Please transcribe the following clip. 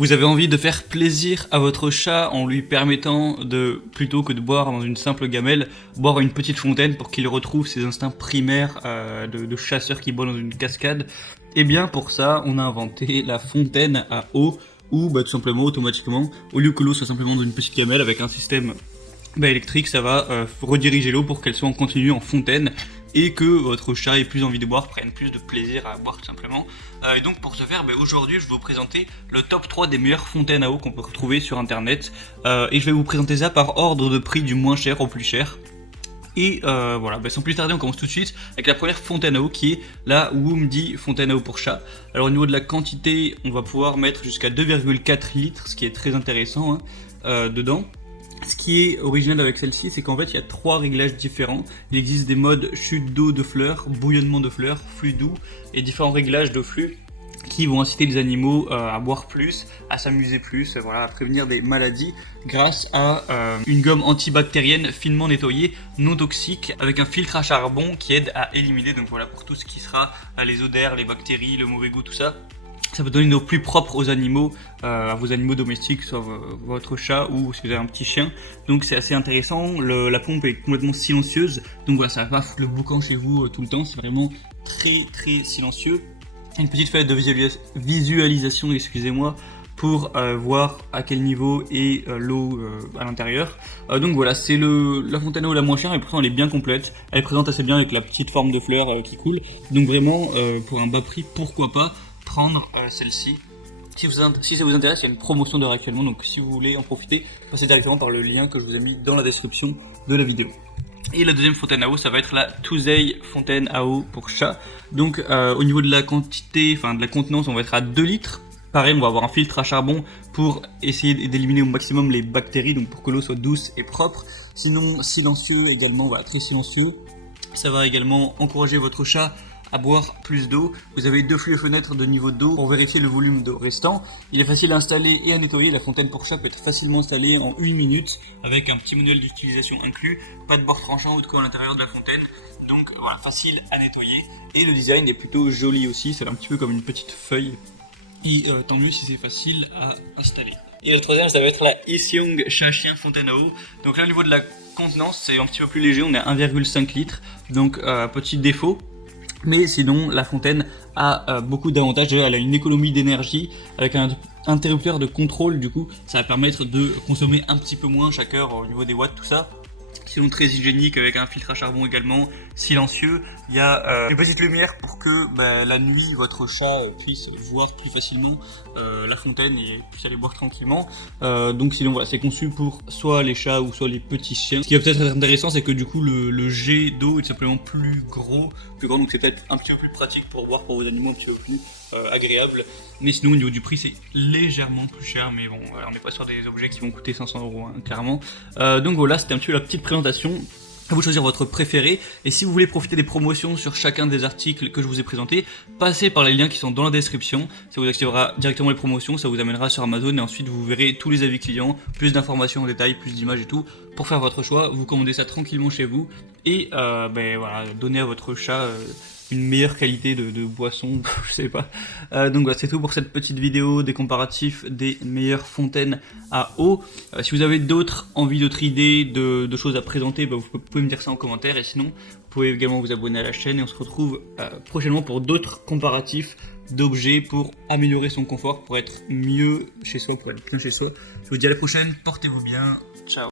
Vous avez envie de faire plaisir à votre chat en lui permettant de, plutôt que de boire dans une simple gamelle, boire une petite fontaine pour qu'il retrouve ses instincts primaires de chasseur qui boit dans une cascade. Et bien pour ça, on a inventé la fontaine à eau, où tout simplement, automatiquement, au lieu que l'eau soit simplement dans une petite gamelle avec un système électrique, ça va rediriger l'eau pour qu'elle soit en continu en fontaine et que votre chat ait plus envie de boire, prenne plus de plaisir à boire tout simplement. Et donc pour ce faire, aujourd'hui je vais vous présenter le top 3 des meilleures fontaines à eau qu'on peut retrouver sur internet, et je vais vous présenter ça par ordre de prix du moins cher au plus cher. Et voilà, sans plus tarder, on commence tout de suite avec la première fontaine à eau qui est la Woomdi fontaine à eau pour chat. Alors au niveau de la quantité, on va pouvoir mettre jusqu'à 2,4 litres, ce qui est très intéressant dedans. Ce qui est original avec celle-ci, c'est qu'en fait il y a 3 réglages différents. Il existe des modes chute d'eau de fleurs, bouillonnement de fleurs, flux doux et différents réglages de flux qui vont inciter les animaux à boire plus, à s'amuser plus, à prévenir des maladies grâce à une gomme antibactérienne finement nettoyée, non toxique, avec un filtre à charbon qui aide à éliminer, donc voilà, pour tout ce qui sera les odeurs, les bactéries, le mauvais goût, tout ça. Ça peut donner une eau plus propre aux animaux, à vos animaux domestiques, soit votre chat ou si vous avez un petit chien. Donc c'est assez intéressant. La pompe est complètement silencieuse, donc voilà, ça va pas foutre le boucan chez vous tout le temps. C'est vraiment très très silencieux. Une petite fenêtre de visualisation, excusez-moi, pour voir à quel niveau est l'eau à l'intérieur. Donc voilà, c'est la fontaine à eau la moins chère et pourtant elle est bien complète. Elle est présente assez bien avec la petite forme de fleurs qui coule. Donc vraiment, pour un bas prix, pourquoi pas prendre celle-ci. Si ça vous intéresse, il y a une promotion d'heure actuellement, donc si vous voulez en profiter, passez directement par le lien que je vous ai mis dans la description de la vidéo. Et la deuxième fontaine à eau, ça va être la Touzey fontaine à eau pour chat. Donc au niveau de la quantité, de la contenance, on va être à 2 litres. Pareil, on va avoir un filtre à charbon pour essayer d'éliminer au maximum les bactéries, donc pour que l'eau soit douce et propre. Sinon, silencieux également, voilà, très silencieux. Ça va également encourager votre chat à boire plus d'eau. Vous avez 2 flux et fenêtres de niveau d'eau pour vérifier le volume d'eau restant. Il est facile à installer et à nettoyer. La fontaine pour chat peut être facilement installée en 1 minute avec un petit manuel d'utilisation inclus. Pas de bord tranchant ou de quoi à l'intérieur de la fontaine. Donc voilà, facile à nettoyer. Et le design est plutôt joli aussi. C'est un petit peu comme une petite feuille. Et tant mieux si c'est facile à installer. Et le troisième, ça va être la Iseong chat-chien fontaine à eau. Donc là, au niveau de la contenance, c'est un petit peu plus léger. On est à 1,5 litres. Donc petit défaut. Mais sinon, la fontaine a beaucoup d'avantages. Déjà, elle a une économie d'énergie avec un interrupteur de contrôle. Du coup, ça va permettre de consommer un petit peu moins chaque heure au niveau des watts, tout ça. Sinon, très hygiénique avec un filtre à charbon également, silencieux. Il y a une petite lumière pour que la nuit, votre chat puisse voir plus facilement la fontaine et puisse aller boire tranquillement. Donc sinon, voilà, c'est conçu pour soit les chats ou soit les petits chiens. Ce qui va peut-être être intéressant, c'est que du coup, le jet d'eau est simplement plus grand. Donc c'est peut-être un petit peu plus pratique pour boire pour vos animaux, un petit peu plus agréable. Mais sinon, au niveau du prix, c'est légèrement plus cher. Mais bon, voilà, on n'est pas sur des objets qui vont coûter 500 €, clairement. Donc voilà, c'était un petit peu la petite présentation. À vous de choisir votre préféré, et si vous voulez profiter des promotions sur chacun des articles que je vous ai présentés, passez par les liens qui sont dans la description, ça vous activera directement les promotions, ça vous amènera sur Amazon et ensuite vous verrez tous les avis clients, plus d'informations en détail, plus d'images et tout, pour faire votre choix, vous commandez ça tranquillement chez vous, et voilà, donnez à votre chat une meilleure qualité de boisson, je sais pas. Donc voilà, c'est tout pour cette petite vidéo des comparatifs des meilleures fontaines à eau. Si vous avez d'autres idées de choses à présenter, vous pouvez me dire ça en commentaire. Et sinon, vous pouvez également vous abonner à la chaîne et on se retrouve prochainement pour d'autres comparatifs d'objets pour améliorer son confort, pour être mieux chez soi, pour être bien chez soi. Je vous dis à la prochaine, portez-vous bien.